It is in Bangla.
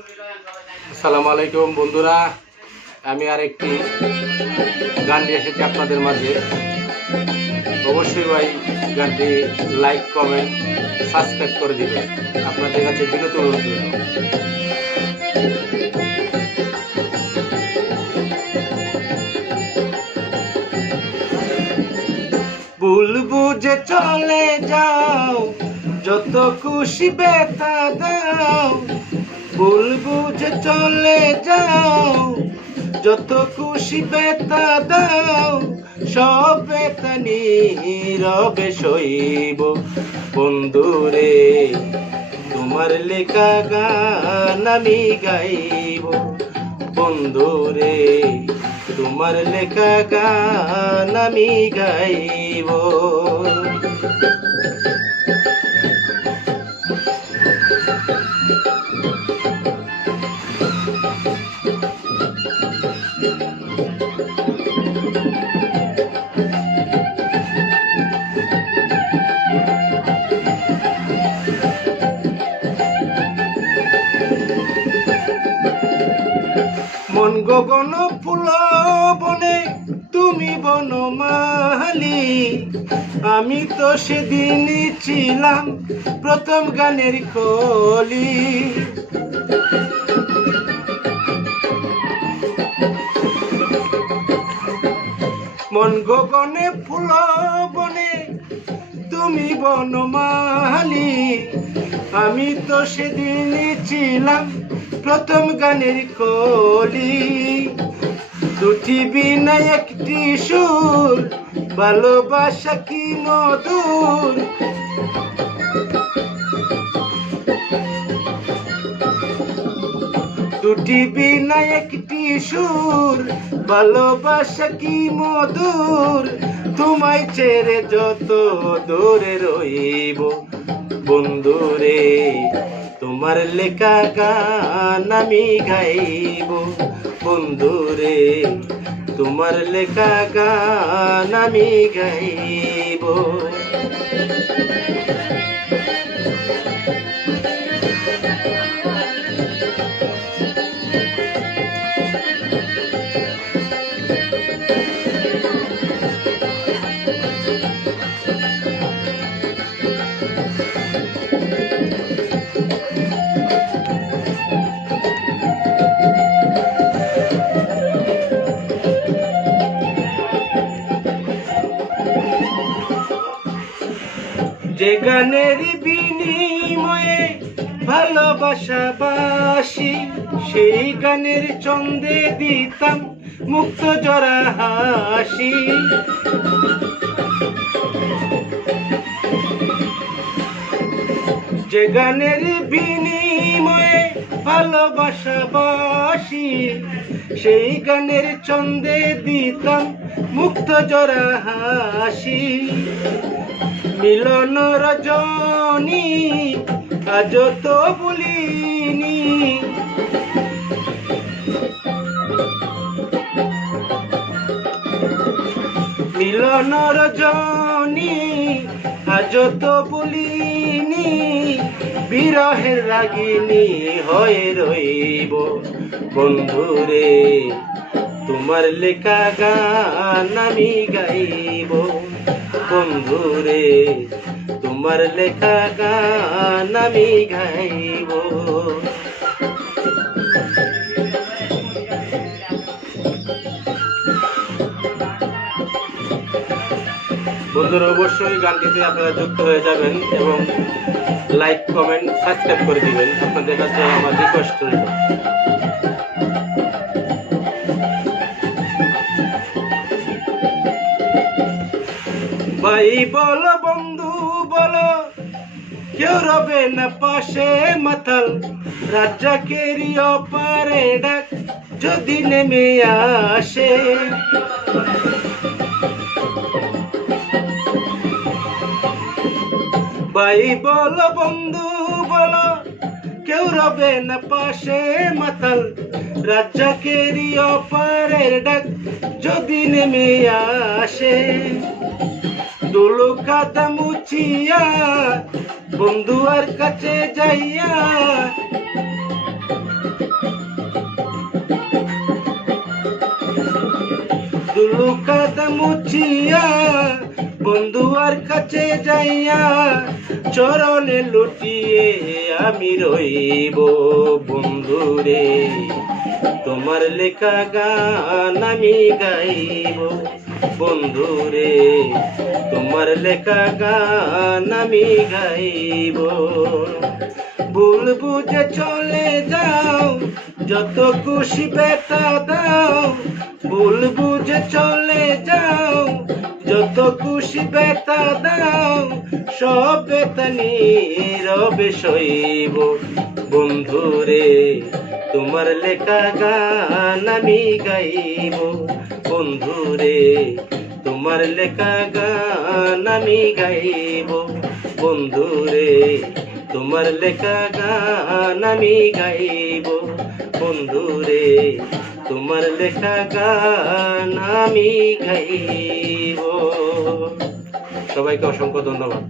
আসসালামু আলাইকুম বন্ধুরা, আমি আরেকটি গান নিয়ে এসেছি আপনাদের মাঝে। অবশ্যই ভাই গানটি লাইক, কমেন্ট, সাবস্ক্রাইব করে দিবেন। আপনাদের কাছে বিনীত অনুরোধ রইল। ভুল বুঝে চলে যাও, যত খুশি ব্যথা দাও। ভুল বুঝে চলে যাও, যত খুশি ব্যথা দাও। সব ব্যথা নীরবে সইব বন্ধুরে, তোমার লেখা গান আমি গাইব বন্ধুরে, তোমার লেখা গান আমি গাইব। মন গগন ফুল বনে, তুমি বনমালী। আমি তো সেদিন ছিলাম প্রথম গানের কলি। মন গগনে ফুল বনে, তুমি বনমালী। আমি তো সেদিন ছিলাম প্রথম গানের কলি। দুটি বিনা একটি সুর, ভালোবাসা কি মধুর। দুটি বিনা একটি সুর, ভালোবাসা কি মধুর। তোমায় ছেড়ে যত দূরে রইব বন্ধুরে, তোমার লেখা গান আমি গাইব বন্ধুরে, তোমার লেখা গান আমি গাইব। যে গানের বিনিময়ে ভালোবাসা বাসি, সেই গানের ছন্দে দিতাম মুক্ত জরা হাসি। যে গানের বিনিময়ে ভালোবাসা বাসি, সেই গানের ছন্দে দিতাম মুক্ত জরা হাসি। মিলন রজনী আজ তো ভুলিনি, মিলন রজনী আজ তো ভুলিনি। বিরহের রাগিনী হয়ে রইব বন্ধুরে, তোমার লেখা গান আমি গাইব বন্ধুরে, তোমার লেখা গান আমি গাইব। বন্ধুরা, অবশ্যই গানটিতে আপনারা যুক্ত হয়ে যাবেন এবং লাইক, কমেন্ট, সাবস্ক্রাইব করে দিবেন। আপনাদের কাছে আমার রিকোয়েস্ট রইল। ভাই বলো, বন্ধু বলো, কেউ রবে না পাশে মাতাল। রাজ্জাকেরই অপারে ডাক যদি নেমে আসে। ভাই বলো, বন্ধু বলো, কেউ রবে না পাশে মাতাল। রাজ্জাকেরই অপারের ডাক যদি নেমে আসে। দুলো কাদা মুছিয়া বন্ধুয়ার কাছে যাইয়া, ধুলো কাদা মুছিয়া বন্ধুয়ার কাছে যাইয়া চরণে লুটিয়ে আমি রইব বন্ধুরে, তোমার লেখা গান আমি গাইব বন্ধুরে, তোমার লেখা গান আমি গাইব। ভুল বুঝে চলে যাও, যত খুশি ব্যথা দাও, ভুল বুঝে চলে যাও, যত খুশি ব্যথা দাও, সব ব্যথা নীরবে সইব বন্ধুরে, তোমার লেখা গান আমি গাইব বন্ধুরে, তোমার লেখা গান আমি গাইব বন্ধুরে, তোমার লেখা গান আমি গাইব বন্ধুরে, তোমার লেখা গান আমি গাইব। সবাইকে অসংখ্য ধন্যবাদ।